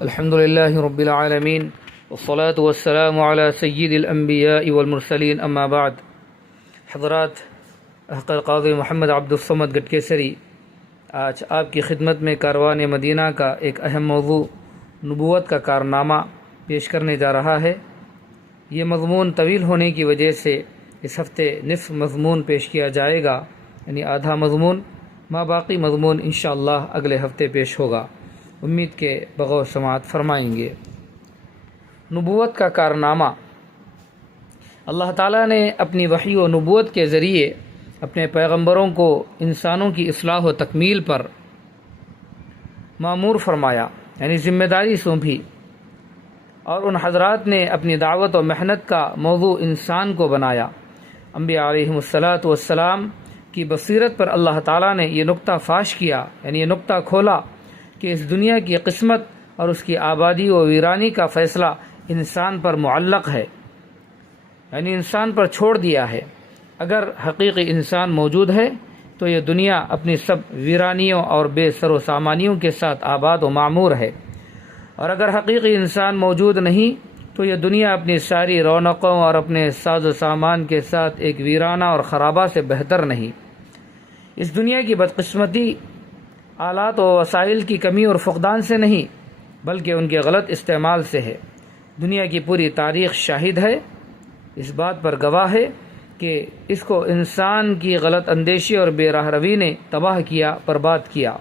الحمد للہ رب العالمین والصلاة والسلام علی سید الانبیاء والمرسلین اما بعد. حضرات، قاضی محمد عبد الصمد گٹکیسری آج آپ کی خدمت میں کاروان مدینہ کا ایک اہم موضوع نبوت کا کارنامہ پیش کرنے جا رہا ہے. یہ مضمون طویل ہونے کی وجہ سے اس ہفتے نصف مضمون پیش کیا جائے گا، یعنی آدھا مضمون. باقی مضمون انشاءاللہ اگلے ہفتے پیش ہوگا. امید کے بغور سماعت فرمائیں گے. نبوت کا کارنامہ. اللہ تعالیٰ نے اپنی وحی و نبوت کے ذریعے اپنے پیغمبروں کو انسانوں کی اصلاح و تکمیل پر مامور فرمایا، یعنی ذمہ داری سونپی، اور ان حضرات نے اپنی دعوت و محنت کا موضوع انسان کو بنایا. انبیاء علیہم الصلاۃ والسلام کی بصیرت پر اللہ تعالیٰ نے یہ نقطہ فاش کیا، یعنی یہ نقطہ کھولا کہ اس دنیا کی قسمت اور اس کی آبادی و ویرانی کا فیصلہ انسان پر معلق ہے، یعنی انسان پر چھوڑ دیا ہے. اگر حقیقی انسان موجود ہے تو یہ دنیا اپنی سب ویرانیوں اور بے سر و سامانیوں کے ساتھ آباد و معمور ہے، اور اگر حقیقی انسان موجود نہیں تو یہ دنیا اپنی ساری رونقوں اور اپنے ساز و سامان کے ساتھ ایک ویرانہ اور خرابہ سے بہتر نہیں. اس دنیا کی بدقسمتی آلات و وسائل کی کمی اور فقدان سے نہیں، بلکہ ان کے غلط استعمال سے ہے. دنیا کی پوری تاریخ شاہد ہے، اس بات پر گواہ ہے کہ اس کو انسان کی غلط اندیشی اور بے راہ روی نے تباہ کیا، برباد کیا.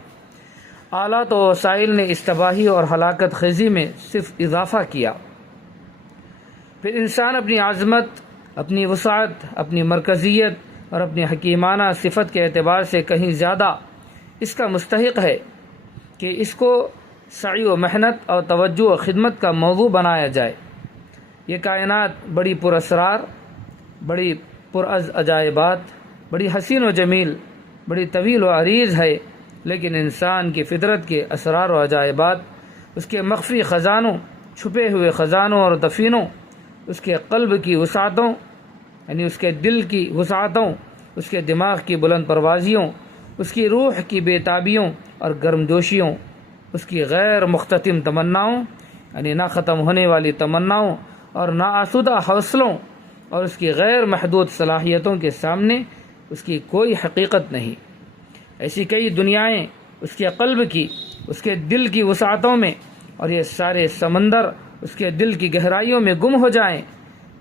آلات و وسائل نے اس تباہی اور ہلاکت خیزی میں صرف اضافہ کیا. پھر انسان اپنی عظمت، اپنی وسعت، اپنی مرکزیت اور اپنی حکیمانہ صفت کے اعتبار سے کہیں زیادہ اس کا مستحق ہے کہ اس کو سعی و محنت اور توجہ و خدمت کا موضوع بنایا جائے. یہ کائنات بڑی پراسرار، بڑی پرعز عجائبات، بڑی حسین و جمیل، بڑی طویل و عریض ہے، لیکن انسان کی فطرت کے اسرار و عجائبات، اس کے مخفی خزانوں، چھپے ہوئے خزانوں اور دفینوں، اس کے قلب کی وسعتوں، یعنی اس کے دل کی وسعتوں، اس کے دماغ کی بلند پروازیوں، اس کی روح کی بے تابیوں اور گرمجوشیوں، اس کی غیر مختتم تمناؤں، یعنی نہ ختم ہونے والی تمناؤں اور نہ آسودہ حوصلوں، اور اس کی غیر محدود صلاحیتوں کے سامنے اس کی کوئی حقیقت نہیں. ایسی کئی دنیائیں اس کے قلب کی، اس کے دل کی وسعتوں میں، اور یہ سارے سمندر اس کے دل کی گہرائیوں میں گم ہو جائیں،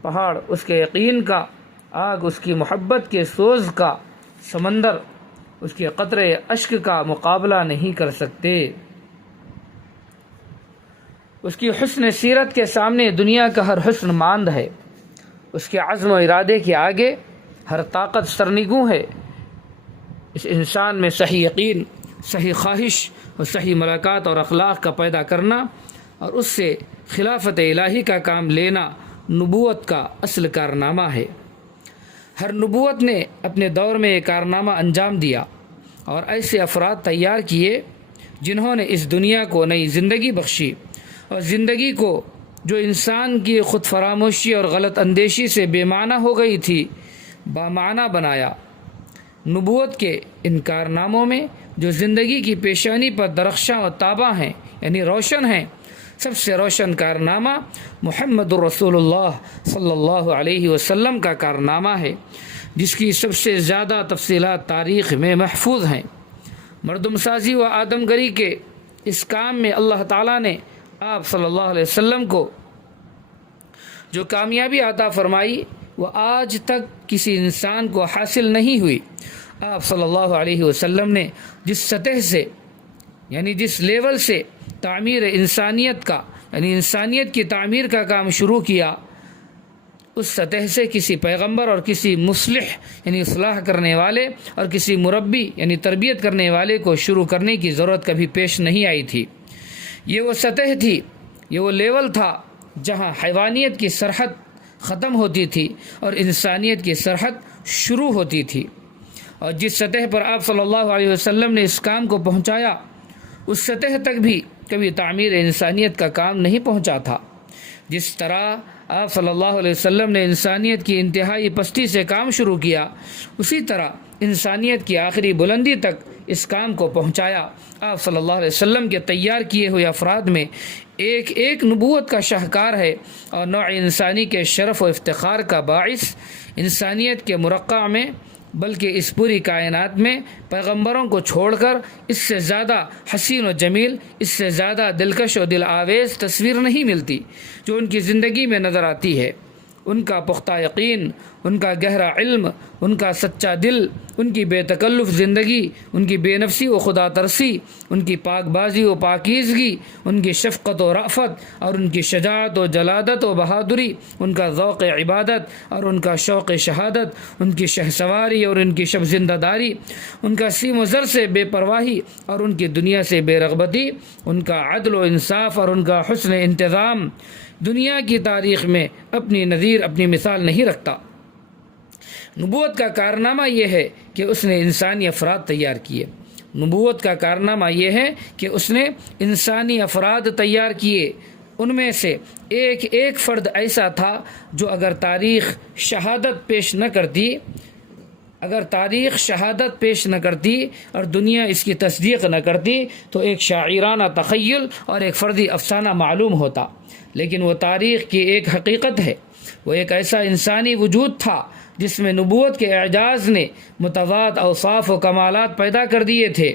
پہاڑ اس کے یقین کا، آگ اس کی محبت کے سوز کا، سمندر اس کے قطرے اشک کا مقابلہ نہیں کر سکتے. اس کی حسن سیرت کے سامنے دنیا کا ہر حسن ماند ہے. اس کے عزم و ارادے کے آگے ہر طاقت سرنگوں ہے. اس انسان میں صحیح یقین، صحیح خواہش اور صحیح ملاقات اور اخلاق کا پیدا کرنا اور اس سے خلافت الہی کا کام لینا نبوت کا اصل کارنامہ ہے. ہر نبوت نے اپنے دور میں یہ کارنامہ انجام دیا، اور ایسے افراد تیار کیے جنہوں نے اس دنیا کو نئی زندگی بخشی، اور زندگی کو جو انسان کی خود فراموشی اور غلط اندیشی سے بے معنی ہو گئی تھی، بامعنی بنایا. نبوت کے ان کارناموں میں جو زندگی کی پیشانی پر درخشاں و تاباں ہیں، یعنی روشن ہیں، سب سے روشن کارنامہ محمد الرسول اللہ صلی اللہ علیہ وسلم کا کارنامہ ہے، جس کی سب سے زیادہ تفصیلات تاریخ میں محفوظ ہیں. مردم سازی و آدمگری کے اس کام میں اللہ تعالیٰ نے آپ صلی اللہ علیہ وسلم کو جو کامیابی عطا فرمائی وہ آج تک کسی انسان کو حاصل نہیں ہوئی. آپ صلی اللہ علیہ وسلم نے جس سطح سے، یعنی جس لیول سے تعمیر انسانیت کا، یعنی انسانیت کی تعمیر کا کام شروع کیا، اس سطح سے کسی پیغمبر اور کسی مصلح یعنی اصلاح کرنے والے اور کسی مربی یعنی تربیت کرنے والے کو شروع کرنے کی ضرورت کبھی پیش نہیں آئی تھی. یہ وہ سطح تھی، یہ وہ لیول تھا جہاں حیوانیت کی سرحد ختم ہوتی تھی اور انسانیت کی سرحد شروع ہوتی تھی. اور جس سطح پر آپ صلی اللہ علیہ وسلم نے اس کام کو پہنچایا، اس سطح تک بھی کبھی تعمیر انسانیت کا کام نہیں پہنچا تھا. جس طرح آپ صلی اللہ علیہ وسلم نے انسانیت کی انتہائی پستی سے کام شروع کیا، اسی طرح انسانیت کی آخری بلندی تک اس کام کو پہنچایا۔ آپ صلی اللہ علیہ وسلم کے تیار کیے ہوئے افراد میں ایک ایک نبوت کا شاہکار ہے اور نوع انسانی کے شرف و افتخار کا باعث۔ انسانیت کے مرقع میں بلکہ اس پوری کائنات میں پیغمبروں کو چھوڑ کر اس سے زیادہ حسین و جمیل، اس سے زیادہ دلکش و دل آویز تصویر نہیں ملتی جو ان کی زندگی میں نظر آتی ہے۔ ان کا پختہ یقین، ان کا گہرا علم، ان کا سچا دل، ان کی بے تکلف زندگی، ان کی بے نفسی و خدا ترسی، ان کی پاک بازی و پاکیزگی، ان کی شفقت و رأفت اور ان کی شجاعت و جلادت و بہادری، ان کا ذوق عبادت اور ان کا شوق شہادت، ان کی شہسواری اور ان کی شب زندہ داری، ان کا سیم و زر سے بے پرواہی اور ان کی دنیا سے بے رغبتی، ان کا عدل و انصاف اور ان کا حسن انتظام دنیا کی تاریخ میں اپنی نظیر، اپنی مثال نہیں رکھتا۔ نبوت کا کارنامہ یہ ہے کہ اس نے انسانی افراد تیار کیے۔ نبوت کا کارنامہ یہ ہے کہ اس نے انسانی افراد تیار کیے۔ ان میں سے ایک ایک فرد ایسا تھا جو اگر تاریخ شہادت پیش نہ کرتی اور دنیا اس کی تصدیق نہ کرتی تو ایک شاعرانہ تخیل اور ایک فردی افسانہ معلوم ہوتا، لیکن وہ تاریخ کی ایک حقیقت ہے۔ وہ ایک ایسا انسانی وجود تھا جس میں نبوت کے اعجاز نے متضاد اوصاف و کمالات پیدا کر دیے تھے۔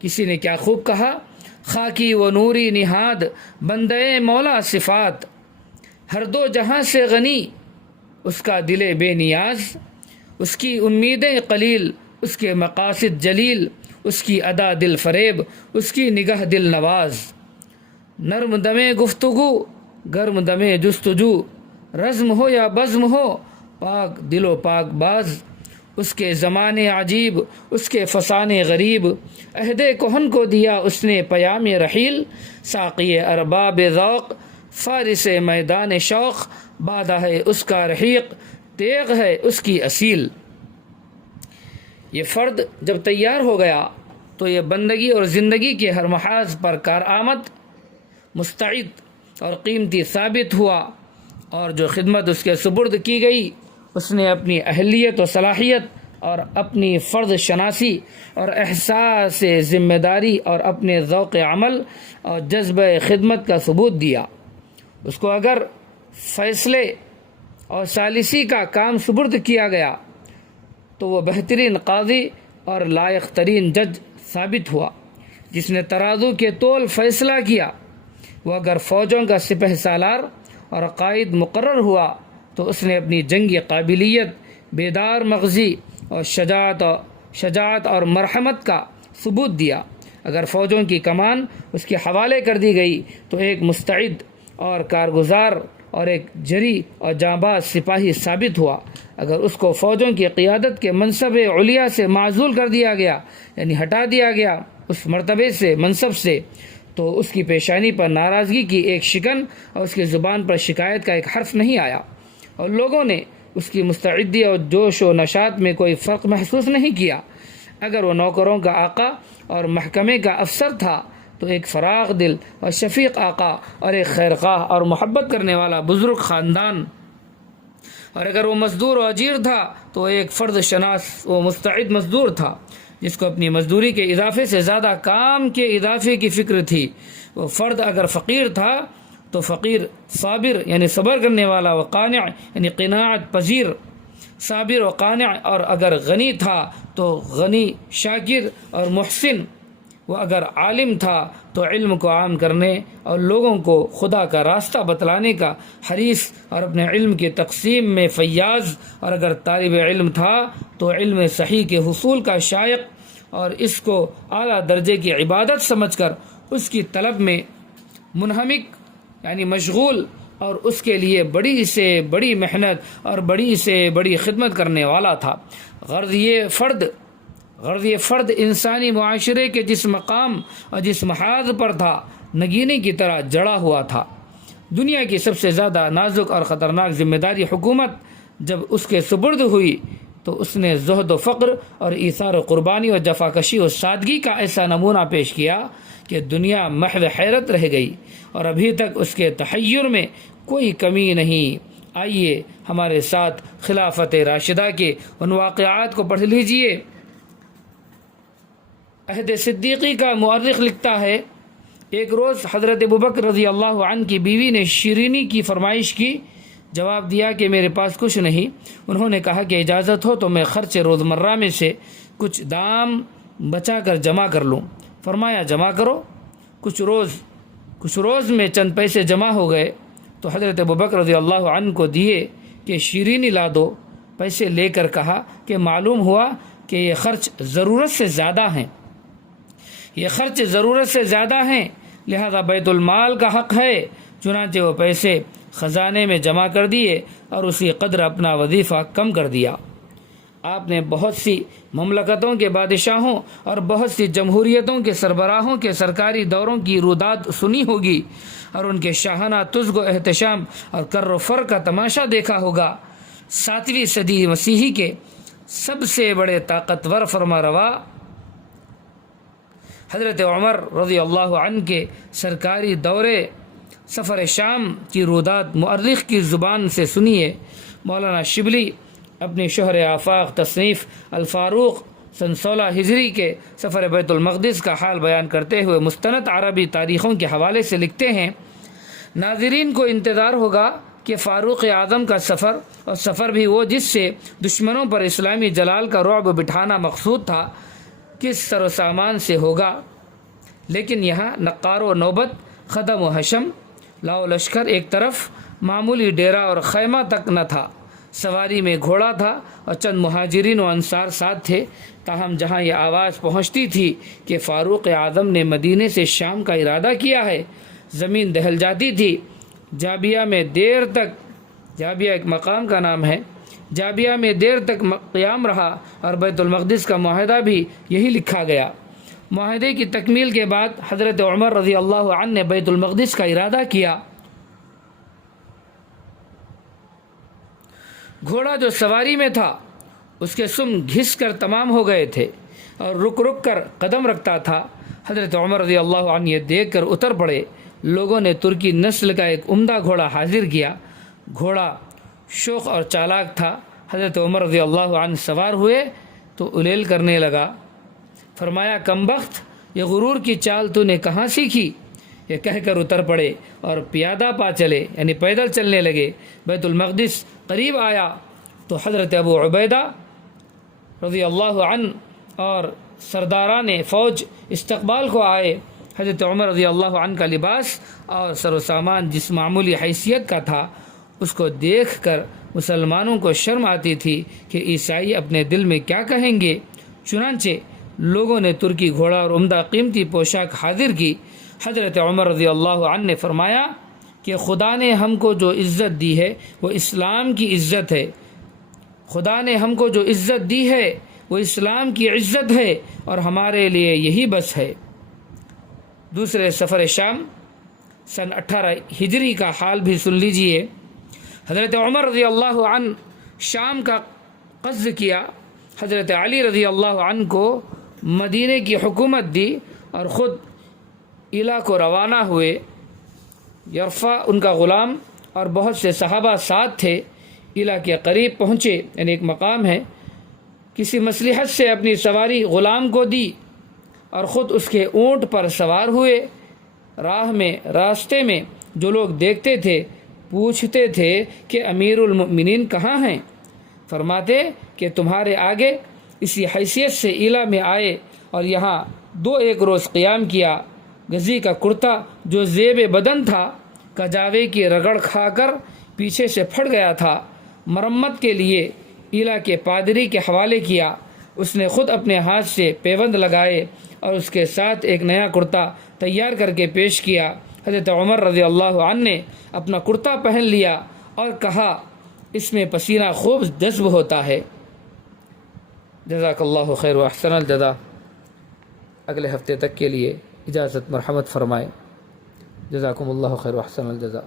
کسی نے کیا خوب کہا، خاکی و نوری نہاد بندے مولا صفات، ہر دو جہاں سے غنی اس کا دل بے نیاز، اس کی امیدیں قلیل اس کے مقاصد جلیل، اس کی ادا دل فریب اس کی نگاہ دل نواز، نرم دمے گفتگو گرم دمے جستجو، رزم ہو یا بزم ہو پاک دل و پاک باز، اس کے زمانے عجیب اس کے فسانے غریب، عہد کہن کو دیا اس نے پیام رحیل، ساقی ارباب ذوق فارس میدان شوق، بادہ ہے اس کا رحیق تیغ ہے اس کی اصیل۔ یہ فرد جب تیار ہو گیا تو یہ بندگی اور زندگی کے ہر محاذ پر کارآمد، مستعد اور قیمتی ثابت ہوا، اور جو خدمت اس کے سپرد کی گئی اس نے اپنی اہلیت و صلاحیت اور اپنی فرد شناسی اور احساس ذمہ داری اور اپنے ذوق عمل اور جذبہ خدمت کا ثبوت دیا۔ اس کو اگر فیصلے اور ثالثی کا کام سپرد کیا گیا تو وہ بہترین قاضی اور لائق ترین جج ثابت ہوا۔ جس نے ترازو کے تول فیصلہ کیا، وہ اگر فوجوں کا سپہ سالار اور قائد مقرر ہوا تو اس نے اپنی جنگی قابلیت، بیدار مغزی اور شجاعت اور مرحمت کا ثبوت دیا۔ اگر فوجوں کی کمان اس کے حوالے کر دی گئی تو ایک مستعد اور کارگزار اور ایک جری اور جانباز سپاہی ثابت ہوا۔ اگر اس کو فوجوں کی قیادت کے منصب علیہ سے معزول کر دیا گیا، یعنی ہٹا دیا گیا اس مرتبے سے، منصب سے، تو اس کی پیشانی پر ناراضگی کی ایک شکن اور اس کی زبان پر شکایت کا ایک حرف نہیں آیا، اور لوگوں نے اس کی مستعدی اور جوش و نشاط میں کوئی فرق محسوس نہیں کیا۔ اگر وہ نوکروں کا آقا اور محکمے کا افسر تھا تو ایک فراغ دل اور شفیق آقا اور ایک خیرخواہ اور محبت کرنے والا بزرگ خاندان، اور اگر وہ مزدور و اجیر تھا تو ایک فرد شناس و مستعد مزدور تھا جس کو اپنی مزدوری کے اضافے سے زیادہ کام کے اضافے کی فکر تھی۔ وہ فرد اگر فقیر تھا تو فقیر صابر یعنی صبر کرنے والا، و قانع یعنی قناعت پذیر، صابر و قانع، اور اگر غنی تھا تو غنی شاکر اور محسن۔ وہ اگر عالم تھا تو علم کو عام کرنے اور لوگوں کو خدا کا راستہ بتلانے کا حریص اور اپنے علم کی تقسیم میں فیاض، اور اگر طالب علم تھا تو علم صحیح کے حصول کا شائق اور اس کو اعلیٰ درجے کی عبادت سمجھ کر اس کی طلب میں منہمک یعنی مشغول، اور اس کے لیے بڑی سے بڑی محنت اور بڑی سے بڑی خدمت کرنے والا تھا۔ غرض یہ فرد انسانی معاشرے کے جس مقام اور جس محاذ پر تھا نگینے کی طرح جڑا ہوا تھا۔ دنیا کی سب سے زیادہ نازک اور خطرناک ذمہ داری حکومت جب اس کے سپرد ہوئی تو اس نے زہد و فقر اور ایثار و قربانی اور جفاکشی و سادگی کا ایسا نمونہ پیش کیا کہ دنیا محض حیرت رہ گئی اور ابھی تک اس کے تحیر میں کوئی کمی نہیں۔ آئیے ہمارے ساتھ خلافت راشدہ کے ان واقعات کو پڑھ لیجئے۔ عہد صدیقی کا مورخ لکھتا ہے، ایک روز حضرت ابوبکر رضی اللہ عنہ کی بیوی نے شیرینی کی فرمائش کی۔ جواب دیا کہ میرے پاس کچھ نہیں۔ انہوں نے کہا کہ اجازت ہو تو میں خرچ روزمرہ میں سے کچھ دام بچا کر جمع کر لوں۔ فرمایا جمع کرو۔ کچھ روز میں چند پیسے جمع ہو گئے تو حضرت ابوبکر رضی اللہ عنہ کو دیے کہ شیرینی لا دو۔ پیسے لے کر کہا کہ معلوم ہوا کہ یہ خرچ ضرورت سے زیادہ ہیں، لہذا بیت المال کا حق ہے۔ چنانچہ وہ پیسے خزانے میں جمع کر دیے اور اسی قدر اپنا وظیفہ کم کر دیا۔ آپ نے بہت سی مملکتوں کے بادشاہوں اور بہت سی جمہوریتوں کے سربراہوں کے سرکاری دوروں کی روداد سنی ہوگی اور ان کے شاہانہ تزگ و احتشام اور کر و فر کا تماشا دیکھا ہوگا۔ 7ویں صدی مسیحی کے سب سے بڑے طاقتور فرمانروا حضرت عمر رضی اللہ عنہ کے سرکاری دورے سفر شام کی روداد مؤرخ کی زبان سے سنیے۔ مولانا شبلی اپنی شہر آفاق تصنیف الفاروق سن 16 ہجری کے سفر بیت المقدس کا حال بیان کرتے ہوئے مستند عربی تاریخوں کے حوالے سے لکھتے ہیں، ناظرین کو انتظار ہوگا کہ فاروق اعظم کا سفر، اور سفر بھی وہ جس سے دشمنوں پر اسلامی جلال کا رعب بٹھانا مقصود تھا، کس سر و سامان سے ہوگا۔ لیکن یہاں نقار و نوبت، خدم و حشم، لاؤ لشکر ایک طرف، معمولی ڈیرا اور خیمہ تک نہ تھا۔ سواری میں گھوڑا تھا اور چند مہاجرین و انصار ساتھ تھے۔ تاہم جہاں یہ آواز پہنچتی تھی کہ فاروق اعظم نے مدینے سے شام کا ارادہ کیا ہے، زمین دہل جاتی تھی۔ جابیہ ایک مقام کا نام ہے، جابیہ میں دیر تک قیام رہا اور بیت المقدس کا معاہدہ بھی یہی لکھا گیا۔ معاہدے کی تکمیل کے بعد حضرت عمر رضی اللہ عنہ نے بیت المقدس کا ارادہ کیا۔ گھوڑا جو سواری میں تھا اس کے سم گھس کر تمام ہو گئے تھے اور رک رک کر قدم رکھتا تھا۔ حضرت عمر رضی اللہ عنہ یہ دیکھ کر اتر پڑے۔ لوگوں نے ترکی نسل کا ایک عمدہ گھوڑا حاضر کیا۔ گھوڑا شوخ اور چالاک تھا۔ حضرت عمر رضی اللہ عنہ سوار ہوئے تو الیل کرنے لگا۔ فرمایا کمبخت، یہ غرور کی چال تو نے کہاں سیکھی؟ یہ کہہ کر اتر پڑے اور پیادہ پا چلے، یعنی پیدل چلنے لگے۔ بیت المقدس قریب آیا تو حضرت ابو عبیدہ رضی اللہ عنہ اور سرداران فوج استقبال کو آئے۔ حضرت عمر رضی اللہ عنہ کا لباس اور سر و سامان جس معمولی حیثیت کا تھا، اس کو دیکھ کر مسلمانوں کو شرم آتی تھی کہ عیسائی اپنے دل میں کیا کہیں گے۔ چنانچہ لوگوں نے ترکی گھوڑا اور عمدہ قیمتی پوشاک حاضر کی۔ حضرت عمر رضی اللہ عنہ نے فرمایا کہ خدا نے ہم کو جو عزت دی ہے وہ اسلام کی عزت ہے، خدا نے ہم کو جو عزت دی ہے وہ اسلام کی عزت ہے اور ہمارے لیے یہی بس ہے۔ دوسرے سفر شام سن 18 ہجری کا حال بھی سن لیجئے۔ حضرت عمر رضی اللہ عنہ شام کا قصد کیا۔ حضرت علی رضی اللہ عنہ کو مدینے کی حکومت دی اور خود ایلا کو روانہ ہوئے۔ یرفع ان کا غلام اور بہت سے صحابہ ساتھ تھے۔ ایلا کے قریب پہنچے، یعنی ایک مقام ہے، کسی مصلحت سے اپنی سواری غلام کو دی اور خود اس کے اونٹ پر سوار ہوئے۔ راستے میں جو لوگ دیکھتے تھے پوچھتے تھے کہ امیر المؤمنین کہاں ہیں؟ فرماتے کہ تمہارے آگے اسی حیثیت سے ایلا میں آئے اور یہاں 2-1 روز قیام کیا۔ غزی کا کرتا جو زیب بدن تھا کجاوے کی رگڑ کھا کر پیچھے سے پھٹ گیا تھا، مرمت کے لیے ایلا کے پادری کے حوالے کیا۔ اس نے خود اپنے ہاتھ سے پیوند لگائے اور اس کے ساتھ ایک نیا کرتا تیار کر کے پیش کیا۔ حضرت عمر رضی اللہ عنہ نے اپنا کرتا پہن لیا اور کہا اس میں پسینہ خوب جذب ہوتا ہے۔ جزاک اللہ خیر و احسن الجزا۔ اگلے ہفتے تک کے لیے اجازت مرحمت فرمائے۔ جزاکم اللہ خیر و احسن الجزا۔